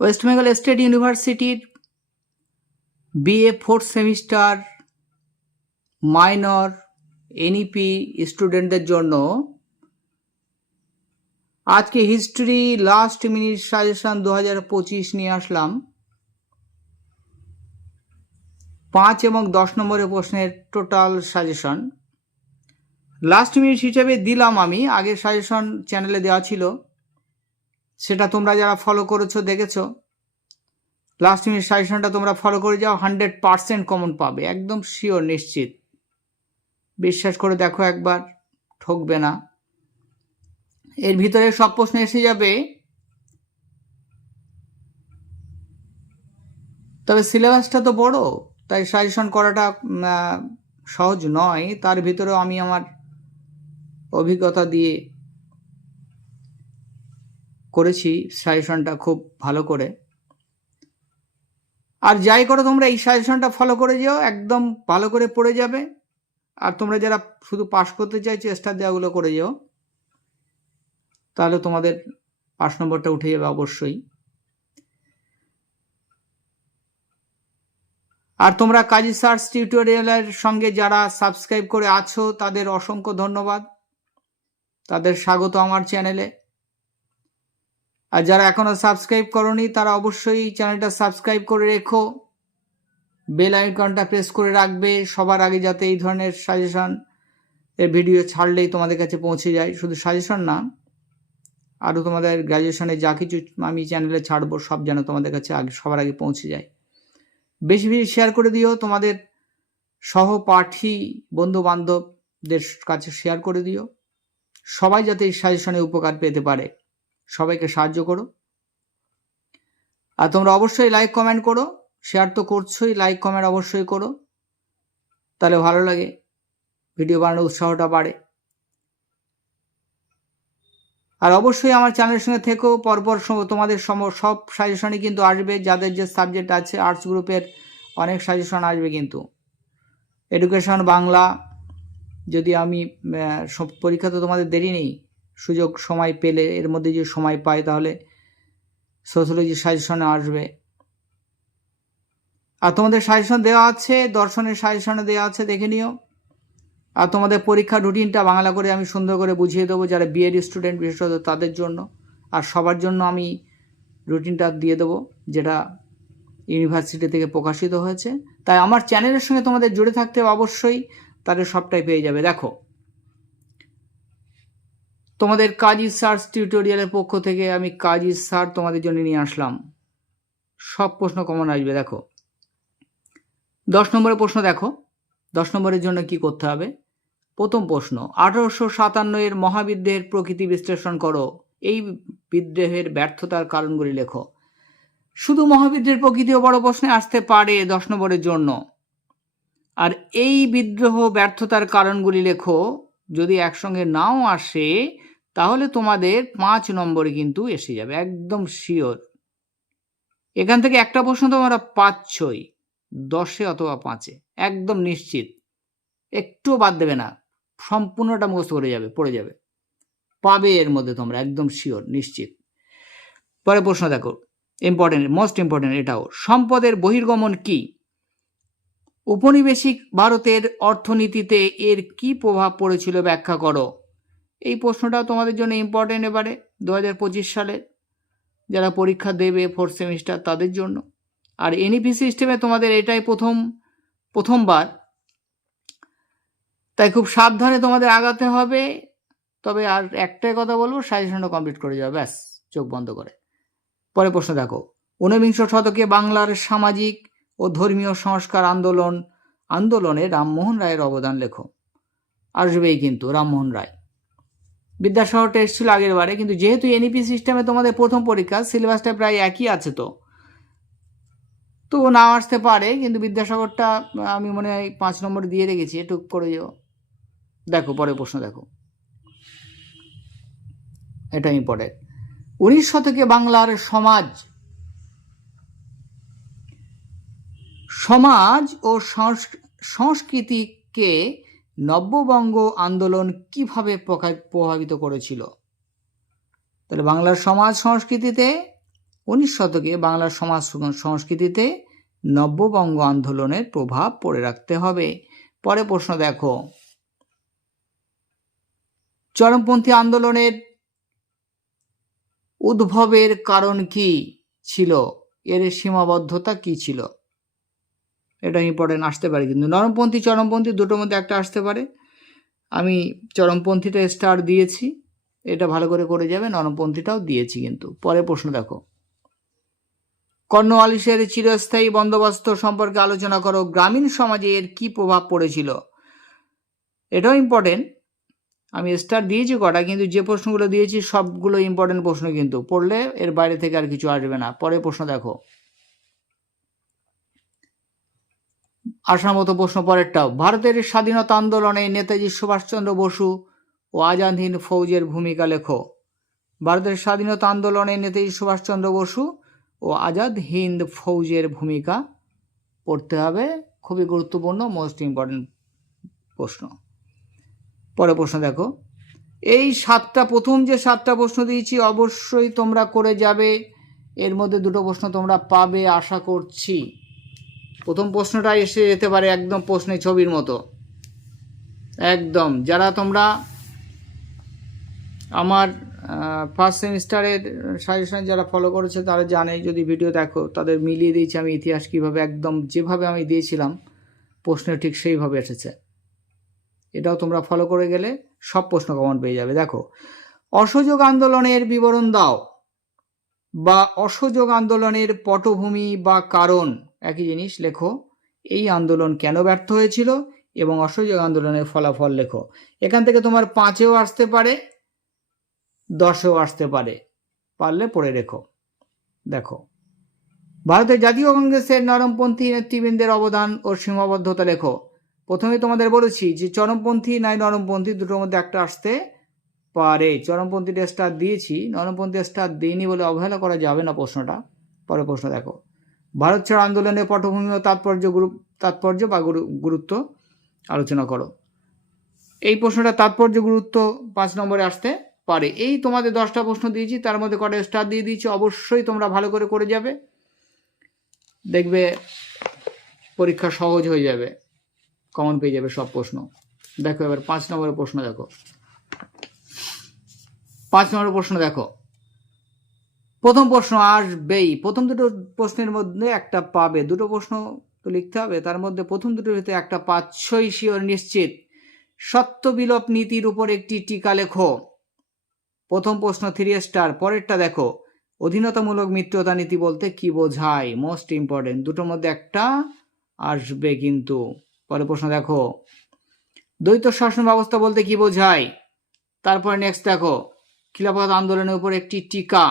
West Bengal state ইউনিভার্সিটির BA fourth semester minor NEP স্টুডেন্টদের জন্য আজকে হিস্ট্রি লাস্ট মিনিট সাজেশন দু হাজার পঁচিশ নিয়ে আসলাম। পাঁচ এবং দশ নম্বরের প্রশ্নের টোটাল সাজেশন লাস্ট মিনিট হিসেবে দিলাম আমি, আগের সাজেশন চ্যানেলে দেওয়া ছিল। সেটা তোমরা যারা ফলো করেছ, দেখেছ? লাস্ট মিনিট সাজেশনটা তোমরা ফলো করে যাও হান্ড্রেড পারসেন্ট কমন পাবে, একদম শিওর নিশ্চিত। বিশ্বাস করে দেখো একবার, ঠকবে না। এর ভিতরে সব প্রশ্ন এসে যাবে। তবে সিলেবাসটা তো বড়, তাই সাজেশন করাটা সহজ নয়। তার ভিতরেও আমি আমার অভিজ্ঞতা দিয়ে করেছি সাজেশনটা খুব ভালো করে। আর যাই করো তোমরা, এই সাজেশনটা ফলো করে যেও, একদম ভালো করে পড়ে যাবে। আর তোমরা যারা শুধু পাশ করতে চাই চেষ্টা দেওয়াগুলো করে যেও। তাহলে তোমাদের পাঁচ নম্বরটা উঠে যাবে অবশ্যই। আর তোমরা কাজী সার্চ টিউটোরিয়ালের সঙ্গে যারা সাবস্ক্রাইব করে আছো, তাদের অসংখ্য ধন্যবাদ। তাদের স্বাগত আমার চ্যানেলে। আর যারা এখনও সাবস্ক্রাইব করনি, তারা অবশ্যই চ্যানেলটা সাবস্ক্রাইব করে রেখো। বেল আইকনটা প্রেস করে রাখবে সবার আগে যাতে এই ধরনের সাজেশন এর ভিডিও ছাড়লেই তোমাদের কাছে পৌঁছে যায়। শুধু সাজেশন না, আরও তোমাদের গ্র্যাজুয়েশনে যা কিছু আমি চ্যানেলে ছাড়বো, সব যেন তোমাদের কাছে আগে, সবার আগে পৌঁছে যায়। বেশি বেশি শেয়ার করে দিও, তোমাদের সহপাঠী বন্ধু বান্ধবদের কাছে শেয়ার করে দিও। সবাই যাতে এই সাজেশনে উপকার পেতে পারে। সবাইকে সাহায্য করো। আর তোমরা অবশ্যই লাইক কমেন্ট করো। শেয়ার তো করছোই লাইক কমেন্ট অবশ্যই করো। তাহলে ভালো লাগে ভিডিও বানানোর উৎসাহটা বাড়ে। আর অবশ্যই আমার চ্যানেলের সঙ্গে থেকেও পরপর তোমাদের সম, সব সাজেশনই কিন্তু আসবে। যাদের যে সাবজেক্ট আছে আর্টস গ্রুপের অনেক সাজেশন আসবে কিন্তু। এডুকেশন বাংলা, যদি আমি পরীক্ষা তো তোমাদের দেরি নেই। সুযোগ সময় পেলে এর মধ্যে যদি সময় পাই তাহলে সোশ্যোলজি সাজেশনে আসবে। আর তোমাদের সাজেশন দেওয়া আছে, দর্শনের সাজেশনে দেওয়া আছে, দেখে নিও। আর তোমাদের পরীক্ষার রুটিনটা বাংলা করে আমি সুন্দর করে বুঝিয়ে দেবো যারা বিএড স্টুডেন্ট বিশেষত তাদের জন্য। আর সবার জন্য আমি রুটিনটা দিয়ে দেবো, যেটা ইউনিভার্সিটি থেকে প্রকাশিত হয়েছে। তাই আমার চ্যানেলের সঙ্গে তোমাদের জুড়ে থাকতে অবশ্যই তাদের সবটাই পেয়ে যাবে। দেখো তোমাদের কাজী সার্চ টিউটোরিয়ালের পক্ষ থেকে আমি কাজী সার তোমাদের জন্য নিয়ে আসলাম। সব প্রশ্ন কমন আসবে, দেখো। দশ নম্বরের প্রশ্ন দেখো। দশ নম্বরের জন্য কি করতে হবে? প্রথম প্রশ্ন, আঠারোশো সাতান্ন এর মহাবিদ্রোহের প্রকৃতি বিশ্লেষণ করো। এই বিদ্রোহের ব্যর্থতার কারণগুলি লেখো। শুধু মহাবিদ্রোহের প্রকৃতিও বড় প্রশ্নে আসতে পারে দশ নম্বরের জন্য। আর এই বিদ্রোহ ব্যর্থতার কারণগুলি লেখো, যদি একসঙ্গে নাও আসে তাহলে তোমাদের পাঁচ নম্বরে কিন্তু এসে যাবে, একদম শিওর এখান থেকে একটা প্রশ্ন তোমরা পাচ্ছই, দশে অথবা পাঁচে, একদম নিশ্চিত। একটুও বাদ দেবে না, সম্পূর্ণটা মুখস্থ করে যাবে, পড়ে যাবে। পাবে এর মধ্যে তোমরা, একদম শিওর নিশ্চিত। পরে প্রশ্ন দেখো ইম্পর্টেন্ট মোস্ট ইম্পর্টেন্ট এটাও। সম্পদের বহির্গমন কি? উপনিবেশিক ভারতের অর্থনীতিতে এর কি প্রভাব পড়েছিল ব্যাখ্যা করো। এই প্রশ্নটাও তোমাদের জন্য ইম্পর্টেন্ট এবারে দু হাজার পঁচিশ সালে যারা পরীক্ষা দেবে ফোর্থ সেমিস্টার তাদের জন্য। আর এনইপি সিস্টেমে তোমাদের এটাই প্রথম, প্রথমবার। তাই খুব সাবধানে তোমাদের আগাতে হবে, তবে আর একটাই কথা বলব সাজেশনটা কমপ্লিট করে যাবে ব্যাস, চোখ বন্ধ করে। পরে প্রশ্ন দেখো, ঊনবিংশ শতকে বাংলার সামাজিক ও ধর্মীয় সংস্কার আন্দোলন, আন্দোলনে রামমোহন রায়ের অবদান লেখো। আসবেই কিন্তু রামমোহন রায়। বিদ্যাসাগরটা এসেছিল আগের বারে, কিন্তু যেহেতু এনইপি সিস্টেমে তোমাদের প্রথম পরীক্ষা সিলেবাসটা প্রায় একই আছে তো। তো নাও আসতে পারে, কিন্তু বিদ্যাসাগরটা আমি মনে হয় পাঁচ নম্বর দিয়ে রেখেছি একটু করে দেখো পরে প্রশ্ন দেখো। এটা ইম্পর্টেন্ট উনিশ শতকে বাংলার সমাজ। সমাজ ও সংস্ক- সংস্কৃতিকে নব্যবঙ্গ আন্দোলন কীভাবে প্রভাবিত করেছিল? তাহলে বাংলার সমাজ সংস্কৃতিতে, উনিশ শতকে বাংলার সমাজ সংস্কৃতিতে নব্যবঙ্গ আন্দোলনের প্রভাব পড়ে রাখতে হবে। পরে প্রশ্ন দেখো। চরমপন্থী আন্দোলনের উদ্ভবের কারণ কি ছিল? এর সীমাবদ্ধতা কি ছিল? এটা ইম্পর্টেন্ট আসতে পারে। কিন্তু নরমপন্থী, চরমপন্থী দুটোর মধ্যে একটা আসতে পারে। আমি চরমপন্থীটা স্টার দিয়েছি, এটা ভালো করে করে যাবে, নরমপন্থীটাও দিয়েছি কিন্তু। পরে প্রশ্ন দেখো। কর্নওয়ালিসের চিরস্থায়ী বন্দোবস্ত সম্পর্কে আলোচনা করো। গ্রামীণ সমাজে এর কি প্রভাব পড়েছিল? এটাও ইম্পর্টেন্ট আমি স্টার দিয়েছি কটা, কিন্তু যে প্রশ্নগুলো দিয়েছি, সবগুলো ইম্পর্টেন্ট প্রশ্ন কিন্তু। পড়লে এর বাইরে থেকে আর কিছু আসবে না। পরে প্রশ্ন দেখো। আসার মতো প্রশ্ন পরেরটাও। ভারতের স্বাধীনতা আন্দোলনে নেতাজি সুভাষচন্দ্র বসু ও আজাদ হিন্দ ফৌজের ভূমিকা লেখো। ভারতের স্বাধীনতা আন্দোলনে নেতাজি সুভাষচন্দ্র বসু ও আজাদ হিন্দ ফৌজের ভূমিকা পড়তে হবে। খুবই গুরুত্বপূর্ণ মোস্ট ইম্পর্টেন্ট প্রশ্ন। পরে প্রশ্ন দেখো। এই সাতটা, প্রথম যে সাতটা প্রশ্ন দিয়েছি, অবশ্যই তোমরা করে যাবে। এর মধ্যে দুটো প্রশ্ন তোমরা পাবে, আশা করছি। প্রথম প্রশ্নটা এসে যেতে পারে একদম প্রশ্নের ছবির মতো। একদম, যারা তোমরা আমার ফার্স্ট সেমিস্টারের সাজেশন যারা ফলো করেছে তারা জানে, যদি ভিডিও দেখো, তাদের মিলিয়ে দিয়েছি আমি ইতিহাস কীভাবে একদম যেভাবে আমি দিয়েছিলাম, প্রশ্ন ঠিক সেইভাবে এসেছে। এটাও তোমরা ফলো করে গেলে সব প্রশ্ন কমন পেয়ে যাবে। দেখো অসহযোগ আন্দোলনের বিবরণ দাও বা অসহযোগ আন্দোলনের পটভূমি বা কারণ একই জিনিস লেখো। এই আন্দোলন কেন ব্যর্থ হয়েছিল এবং অসহযোগ আন্দোলনের ফলাফল লেখো। এখান থেকে তোমার পাঁচেও আসতে পারে, দশেও আসতে পারে, পারলে পড়ে রেখো। দেখো, ভারতের জাতীয় কংগ্রেসের নরমপন্থী নেতৃবৃন্দের অবদান ও সীমাবদ্ধতা লেখো। প্রথমে তোমাদের বলেছি যে চরমপন্থী নাই নরমপন্থী দুটোর মধ্যে একটা আসতে পারে। চরমপন্থীটা স্টার দিয়েছি, নরমপন্থী স্টার দিইনি বলে অবহেলা করা যাবে না প্রশ্নটা। পরে প্রশ্ন দেখো। ভারত ছাড়া আন্দোলনের পটভূমি ও তাৎপর্য তাৎপর্য বা গুরুত্ব আলোচনা করো। এই প্রশ্নটা তাৎপর্য গুরুত্ব পাঁচ নম্বরে আসতে পারে। এই তোমাদের দশটা প্রশ্ন দিয়েছি, তার মধ্যে কটা স্টার দিয়ে দিয়েছি, অবশ্যই তোমরা ভালো করে করে যাবে। দেখবে পরীক্ষা সহজ হয়ে যাবে কমন পেয়ে যাবে সব প্রশ্ন। দেখো এবার পাঁচ নম্বরের প্রশ্ন দেখো। পাঁচ নম্বরের প্রশ্ন দেখো। প্রথম প্রশ্ন আসবেই। প্রথম দুটো প্রশ্নের মধ্যে একটা পাবে। দুটো প্রশ্ন তো লিখতে হবে। তার মধ্যে প্রথম দুটোর ভিতরে একটা পাচ্ছই শিওর নিশ্চিত। সত্য বিলোপ নীতির উপর একটি টিকা লেখো। প্রথম প্রশ্ন থ্রি স্টার পরেরটা দেখো। অধীনতামূলক মিত্রতা নীতি বলতে কি বোঝায়? মোস্ট ইম্পর্টেন্ট দুটোর মধ্যে একটা আসবে কিন্তু। পরে প্রশ্ন দেখো। দ্বৈত শাসন ব্যবস্থা বলতে কি বোঝায়? তারপরে নেক্সট দেখো। খিলাফত আন্দোলনের উপর একটি টিকা।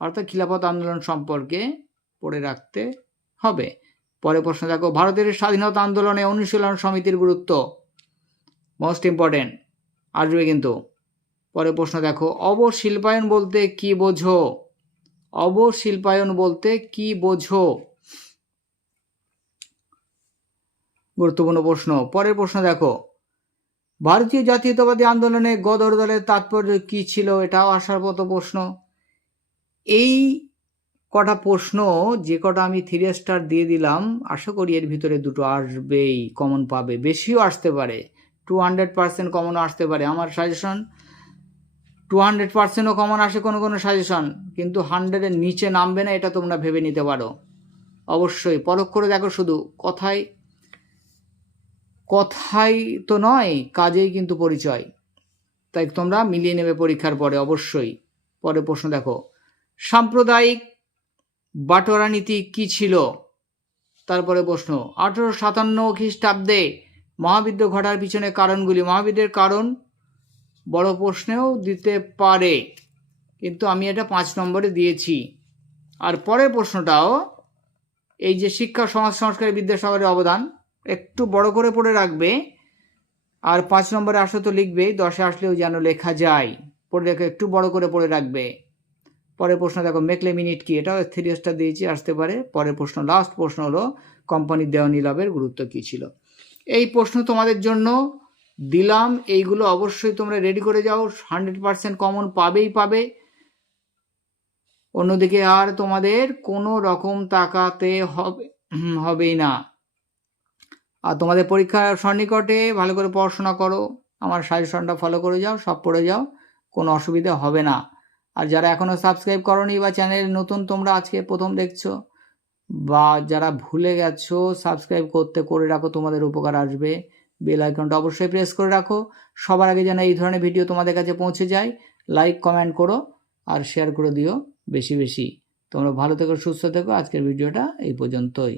অর্থাৎ খিলাফত আন্দোলন সম্পর্কে পড়ে রাখতে হবে। পরে প্রশ্ন, দেখো, ভারতের স্বাধীনতা আন্দোলনে অনুশীলন সমিতির গুরুত্ব মোস্ট ইম্পর্টেন্ট আসবে কিন্তু। পরে প্রশ্ন, দেখো, অবশিল্পায়ন বলতে কি বোঝো? অবশিল্পায়ন বলতে কি বোঝো? গুরুত্বপূর্ণ প্রশ্ন। পরের প্রশ্ন, দেখো, ভারতীয় জাতীয়তাবাদী আন্দোলনে গদর দলের তাৎপর্য কি ছিল? এটাও আসার মতো প্রশ্ন। এই কটা প্রশ্ন, যে কটা আমি থ্রি স্টার দিয়ে দিলাম, আশা করি এর ভিতরে দুটো আসবেই কমন পাবে, বেশিও আসতে পারে। টু হান্ড্রেড পার্সেন্ট কমনও আসতে পারে। আমার সাজেশন টু হান্ড্রেড পার্সেন্টও কমন আসে কোনো কোনো সাজেশন কিন্তু হান্ড্রেডের নিচে নামবে না, এটা তোমরা ভেবে নিতে পারো। অবশ্যই, পরখ করে দেখো শুধু, কথায় কথাই তো নয়, কাজেই কিন্তু পরিচয়। তাই তোমরা মিলিয়ে নেবে পরীক্ষার পরে, অবশ্যই। পরে প্রশ্ন দেখো। সাম্প্রদায়িক বাটোয়ারা নীতি কী ছিল? তারপরে প্রশ্ন আঠেরো সাতান্ন খ্রিস্টাব্দে মহাবিদ্য ঘটার পিছনে কারণগুলি। মহাবিদ্যের কারণ? বড় প্রশ্নেও দিতে পারে, কিন্তু আমি এটা পাঁচ নম্বরে দিয়েছি। আর পরের প্রশ্নটাও, এই যে শিক্ষা, সমাজ, সংস্কারে বিদ্যাসাগরের অবদান, একটু বড় করে পড়ে রাখবে। আর পাঁচ নম্বরে আসলে তো লিখবেই দশে আসলেও যেন লেখা যায়। পড়ে রেখে একটু বড় করে পড়ে রাখবে। পরের প্রশ্ন দেখো, মেকলে মিনিট কি? এটাও থ্রি স্টার দিয়েছি, আসতে পারে। পরের প্রশ্ন লাস্ট প্রশ্ন হলো কোম্পানির দেওয়া নিলাভের গুরুত্ব কী ছিল? এই প্রশ্ন তোমাদের জন্য দিলাম। এইগুলো অবশ্যই তোমরা রেডি করে যাও। হান্ড্রেড পারসেন্ট কমন পাবেই পাবে। অন্যদিকে আর তোমাদের কোনো রকম তাকাতে হবে হবেই না। আর তোমাদের পরীক্ষার সন্নিকটে ভালো করে পড়াশোনা করো। আমার সাজেশনটা ফলো করে যাও, সব পড়ে যাও। কোনো অসুবিধা হবে না। আর যারা এখনও সাবস্ক্রাইব করনি বা চ্যানেল নতুন, তোমরা আজকে প্রথম দেখছ, বা যারা ভুলে গেছো সাবস্ক্রাইব করতে, করে রাখো, তোমাদের উপকার আসবে। বেল আইকনটা অবশ্যই প্রেস করে রাখো। সবার আগে যেন এই ধরনের ভিডিও তোমাদের কাছে পৌঁছে যায় লাইক কমেন্ট করো আর শেয়ার করে দিও বেশি বেশি। তোমরা ভালো থেকো, সুস্থ থেকো। আজকের ভিডিওটা এই পর্যন্তই।